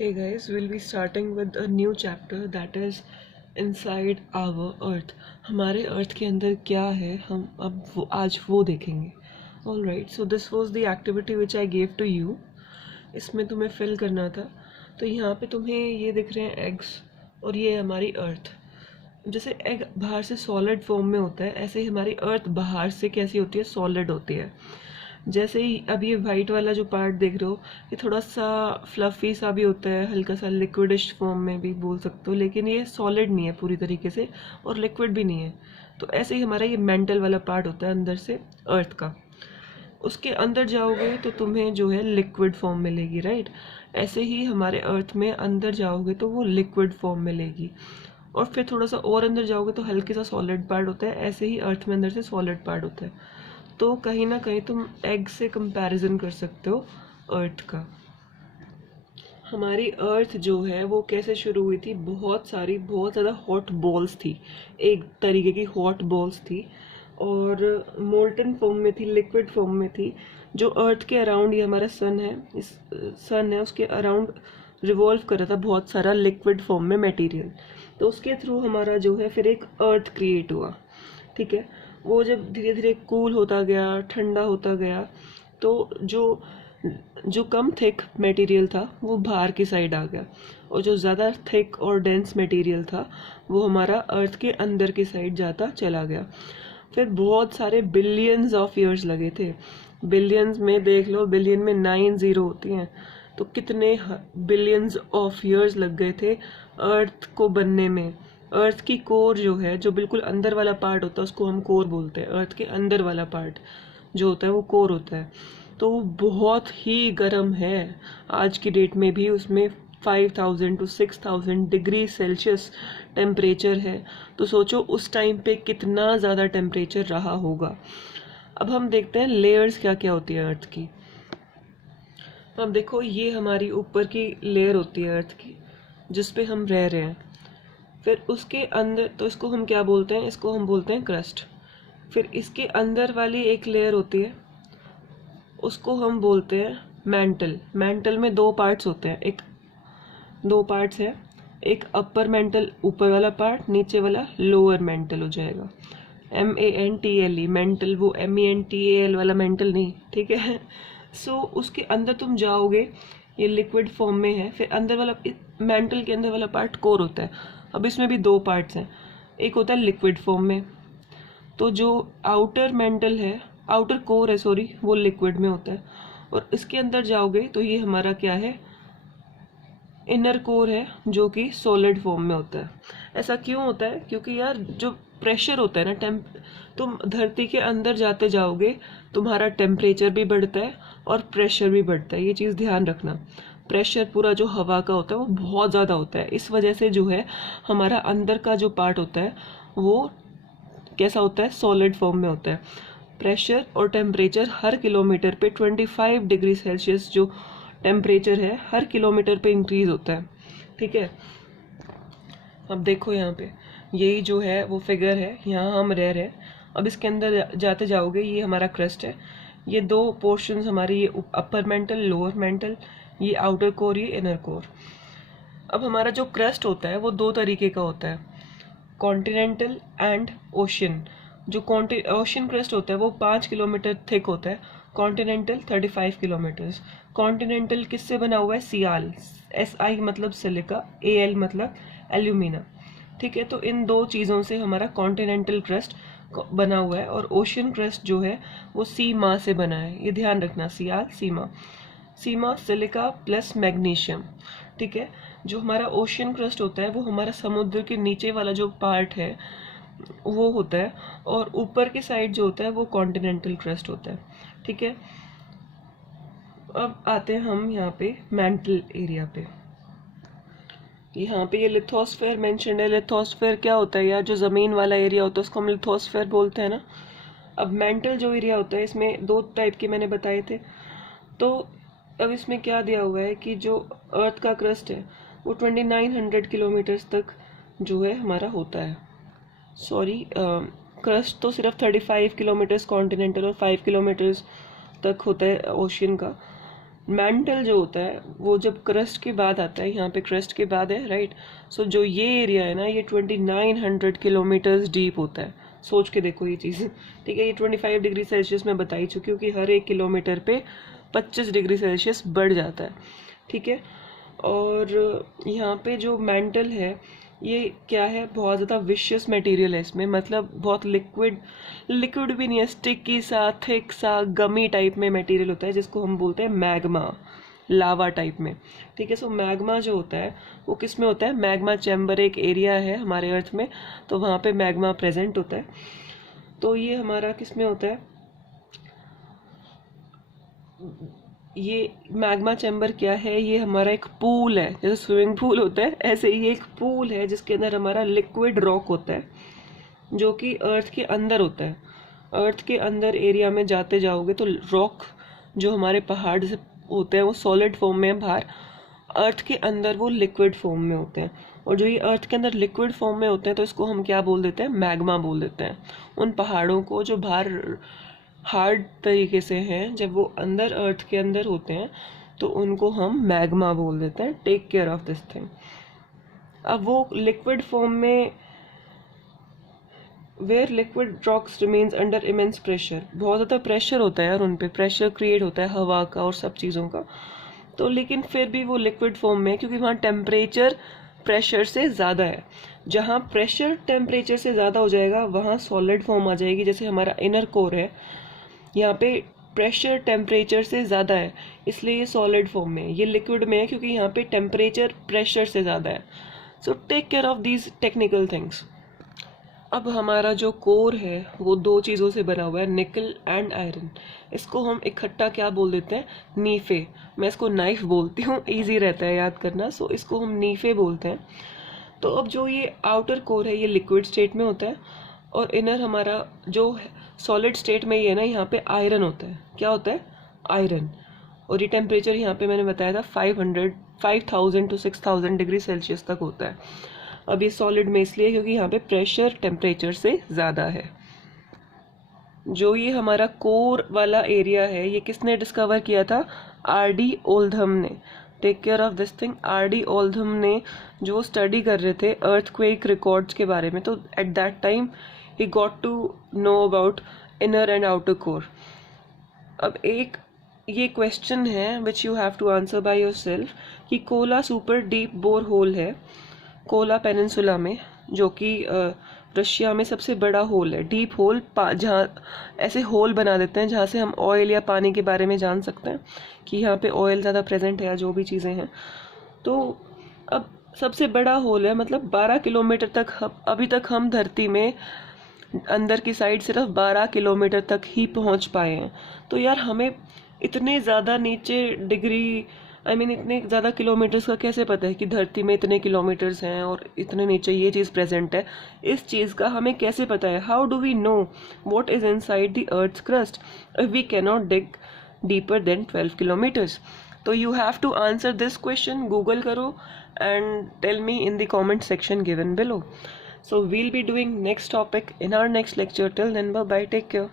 Hey guys, we'll be starting with a new chapter that is inside our earth. हमारे अर्थ के अंदर क्या है हम अब आज वो देखेंगे. Alright, so this was the activity which I gave to you. इसमें तुम्हें फिल करना था. तो यहाँ पे तुम्हें ये दिख रहे हैं एग्स और ये है हमारी अर्थ. जैसे एग बाहर से सॉलिड फॉर्म में होता है, ऐसे ही हमारी अर्थ बाहर से कैसी होती है, सॉलिड होती है. जैसे ही अब ये वाइट वाला जो पार्ट देख रहे हो, ये थोड़ा सा फ्लफी सा भी होता है, हल्का सा लिक्विडिश फॉर्म में भी बोल सकते हो, लेकिन ये सॉलिड नहीं है पूरी तरीके से और लिक्विड भी नहीं है. तो ऐसे ही हमारा ये मेंटल वाला पार्ट होता है अंदर से अर्थ का. उसके अंदर जाओगे तो तुम्हें जो है लिक्विड फॉर्म मिलेगी, राइट. ऐसे ही हमारे अर्थ में अंदर जाओगे तो वो लिक्विड फॉर्म मिलेगी, और फिर थोड़ा सा और अंदर जाओगे तो हल्के सा सॉलिड पार्ट होता है. ऐसे ही अर्थ में अंदर से सॉलिड पार्ट होता है. तो कहीं ना कहीं तुम एग से कंपैरिजन कर सकते हो अर्थ का. हमारी अर्थ जो है वो कैसे शुरू हुई थी, बहुत ज़्यादा हॉट बॉल्स थी, एक तरीके की हॉट बॉल्स थी, और मोल्टन फॉर्म में थी, लिक्विड फॉर्म में थी. जो अर्थ के अराउंड, ये हमारा सन है, इस सन है उसके अराउंड रिवॉल्व कर रहा था बहुत सारा लिक्विड फॉर्म में मटेरियल. तो उसके थ्रू हमारा जो है फिर एक अर्थ क्रिएट हुआ, ठीक है. वो जब धीरे धीरे कूल होता गया, ठंडा होता गया, तो जो कम थिक मटेरियल था वो बाहर की साइड आ गया, और जो ज़्यादा थिक और डेंस मटेरियल था वो हमारा अर्थ के अंदर की साइड जाता चला गया. फिर बहुत सारे बिलियंस ऑफ ईयर्स लगे थे. बिलियंस में देख लो, बिलियन में 9 ज़ीरो होती हैं, तो कितने बिलियंस ऑफ ईयर्स लग गए थे अर्थ को बनने में. अर्थ की कोर जो है, जो बिल्कुल अंदर वाला पार्ट होता है उसको हम कोर बोलते हैं. अर्थ के अंदर वाला पार्ट जो होता है वो कोर होता है. तो वो बहुत ही गर्म है आज की डेट में भी. उसमें 5000 to 6000 डिग्री सेल्सियस टेम्परेचर है. तो सोचो उस टाइम पे कितना ज़्यादा टेम्परेचर रहा होगा. अब हम देखते हैं लेयर्स क्या क्या होती है अर्थ की. अब देखो, ये हमारी ऊपर की लेयर होती है अर्थ की, जिस पे हम रह रहे हैं. फिर उसके अंदर, तो इसको हम क्या बोलते हैं, इसको हम बोलते हैं क्रस्ट. फिर इसके अंदर वाली एक लेयर होती है, उसको हम बोलते हैं मेंटल. मेंटल में दो पार्ट्स होते हैं, दो पार्ट्स है. एक अपर मेंटल ऊपर वाला पार्ट, नीचे वाला लोअर मेंटल हो जाएगा. MENTLE मेंटल, वो MENTAL वाला मेंटल नहीं, ठीक है. सो उसके अंदर तुम जाओगे, ये लिक्विड फॉर्म में है. फिर अंदर वाला, मेंटल के अंदर वाला पार्ट कोर होता है. अब इसमें भी दो पार्ट्स हैं, एक होता है लिक्विड फॉर्म में, तो जो आउटर मेंटल है, आउटर कोर है सॉरी, वो लिक्विड में होता है. और इसके अंदर जाओगे तो ये हमारा क्या है, इनर कोर है, जो कि सॉलिड फॉर्म में होता है. ऐसा क्यों होता है, क्योंकि यार जो प्रेशर होता है ना, तुम धरती के अंदर जाते जाओगे तुम्हारा टेम्परेचर भी बढ़ता है और प्रेशर भी बढ़ता है. ये चीज़ ध्यान रखना. प्रेशर पूरा जो हवा का होता है वो बहुत ज़्यादा होता है. इस वजह से जो है हमारा अंदर का जो पार्ट होता है वो कैसा होता है, सॉलिड फॉर्म में होता है. प्रेशर और टेम्परेचर हर किलोमीटर पे 25 डिग्री सेल्सियस जो टेम्परेचर है हर किलोमीटर पे इंक्रीज होता है, ठीक है. अब देखो यहाँ पे, यही जो है वो फिगर है, यहाँ हम रह रहे हैं. अब इसके अंदर जाते जाओगे, ये हमारा क्रस्ट है. ये दो पोर्शंस हमारे, ये अपर मेंटल, लोअर मेंटल, ये आउटर कोर, ये इनर कोर. अब हमारा जो क्रस्ट होता है वो दो तरीके का होता है, कॉन्टिनेंटल एंड ओशियन. जो ओशियन क्रस्ट होता है वो 5 किलोमीटर थिक होता है, कॉन्टिनेंटल 35 किलोमीटर्स. कॉन्टिनेंटल किससे बना हुआ है, सियाल, SI मतलब सिलिका, AL मतलब एल्यूमिना, ठीक है. तो इन दो चीज़ों से हमारा कॉन्टिनेंटल क्रस्ट बना हुआ है. और ओशियन क्रस्ट जो है वो सीमा से बना है, ये ध्यान रखना, सियाल, सीमा सिलिका प्लस मैग्नीशियम, ठीक है. जो हमारा ओशियन क्रस्ट होता है वो हमारा समुद्र के नीचे वाला जो पार्ट है वो होता है, और ऊपर की साइड जो होता है वो कॉन्टिनेंटल क्रस्ट होता है, ठीक है. अब आते हैं हम यहाँ पे मेंटल एरिया पे. यहाँ पे ये लिथोस्फेयर मेंशन्ड है. लिथोस्फेयर क्या होता है यार, जो ज़मीन वाला एरिया होता है उसको हम लिथोस्फेयर बोलते हैं ना. अब मेंटल जो एरिया होता है, इसमें दो टाइप के मैंने बताए थे. तो अब इसमें क्या दिया हुआ है कि जो अर्थ का क्रस्ट है वो 2900 किलोमीटर्स तक जो है हमारा होता है. सॉरी, क्रस्ट तो सिर्फ 35 किलोमीटर्स कॉन्टिनेंटल और 5 किलोमीटर्स तक होता है ओशियन का. मैंटल जो होता है वो जब क्रस्ट के बाद आता है, यहाँ पे क्रस्ट के बाद है, राइट। सो जो ये एरिया है ना, ये 2900 किलोमीटर्स डीप होता है। सोच के देखो ये चीज़, ठीक है। ये 25 डिग्री सेल्सियस मैं बता ही चुकी हूँ कि हर 1 किलोमीटर पे 25 डिग्री सेल्सियस बढ़ जाता है, ठीक है। और यहाँ पे जो मैंटल है ये क्या है, बहुत ज़्यादा विशियस मटेरियल है इसमें, मतलब बहुत लिक्विड भी नहीं है, स्टिकी सा, थिक सा, गमी टाइप में मटेरियल होता है, जिसको हम बोलते हैं मैग्मा, लावा टाइप में, ठीक है। सो मैग्मा जो होता है वो किस में होता है, मैग्मा चैम्बर एक एरिया है हमारे अर्थ में, तो वहाँ पे मैग्मा प्रेजेंट होता है। तो ये हमारा किस में होता है, ये मैग्मा चैम्बर क्या है, ये हमारा एक पूल है, जैसे स्विमिंग पूल होता है ऐसे ही एक पूल है, जिसके अंदर हमारा लिक्विड रॉक होता है, जो कि अर्थ के अंदर होता है। अर्थ के अंदर एरिया में जाते जाओगे तो रॉक जो हमारे पहाड़ से होते हैं वो सॉलिड फॉर्म में है बाहर, अर्थ के अंदर वो लिक्विड फॉर्म में होते हैं। और जो ये अर्थ के अंदर लिक्विड फॉर्म में होते हैं तो इसको हम क्या बोल देते हैं, मैग्मा बोल देते हैं। उन पहाड़ों को जो बाहर हार्ड तरीके से हैं, जब वो अंदर अर्थ के अंदर होते हैं तो उनको हम मैग्मा बोल देते हैं। Take care of this thing. अब वो लिक्विड फॉर्म में, where liquid rocks remains under immense pressure, बहुत ज़्यादा प्रेशर होता है यार उन पे, प्रेशर क्रिएट होता है हवा का और सब चीज़ों का। तो लेकिन फिर भी वो लिक्विड फॉर्म में, क्योंकि वहाँ टेम्परेचर प्रेशर से ज़्यादा है। जहाँ प्रेशर टेम्परेचर से ज़्यादा हो जाएगा वहाँ सॉलिड फॉर्म आ जाएगी। जैसे हमारा इनर कोर है, यहाँ पे प्रेशर टेम्परेचर से ज़्यादा है, इसलिए ये सॉलिड फॉर्म में है। ये लिक्विड में है क्योंकि यहाँ पे टेम्परेचर प्रेशर से ज़्यादा है। So take care of these technical things. अब हमारा जो कोर है वो दो चीज़ों से बना हुआ है, निकल एंड आयरन। इसको हम इकट्ठा क्या बोल देते हैं, नीफे। मैं इसको नाइफ बोलती हूँ, ईजी रहता है याद करना। सो इसको हम नीफे बोलते हैं। तो अब जो ये आउटर कोर है ये लिक्विड स्टेट में होता है, और इनर हमारा जो सॉलिड स्टेट में ही है ना, यहाँ पे आयरन होता है। क्या होता है, आयरन। और ये टेम्परेचर यहाँ पे मैंने बताया था 5000 to 6000 डिग्री सेल्सियस तक होता है। अब ये सॉलिड में इसलिए क्योंकि यहाँ पे प्रेशर टेम्परेचर से ज़्यादा है। जो ये हमारा कोर वाला एरिया है ये किसने डिस्कवर किया था, R.D. ओल्धम ने। Take care of this thing. R.D. Oldham ने जो स्टडी कर रहे थे अर्थक्वेक रिकॉर्ड्स के बारे में, तो at that time he got to know about inner and outer core. अब एक ये क्वेश्चन है which you have to answer by yourself कि Kola super deep bore hole है कोला पेनिनसुला में, जो कि रशिया में सबसे बड़ा होल है, डीप होल, जहाँ ऐसे होल बना देते हैं जहाँ से हम ऑयल या पानी के बारे में जान सकते हैं कि यहाँ पे ऑयल ज़्यादा प्रेजेंट है या जो भी चीज़ें हैं। तो अब सबसे बड़ा होल है, मतलब 12 किलोमीटर तक अभी तक हम धरती में अंदर की साइड सिर्फ 12 किलोमीटर तक ही पहुँच पाए हैं। तो यार हमें इतने ज़्यादा नीचे डिग्री इतने ज़्यादा किलोमीटर्स का कैसे पता है कि धरती में इतने किलोमीटर्स हैं और इतने नीचे ये चीज़ प्रेजेंट है, इस चीज़ का हमें कैसे पता है। How do we know what is inside the earth's crust if we cannot dig deeper than 12 kilometres. तो you have to answer this question, Google करो and tell me in the comment section given below. So we'll be doing next topic in our next lecture. Till then, bye bye, take care.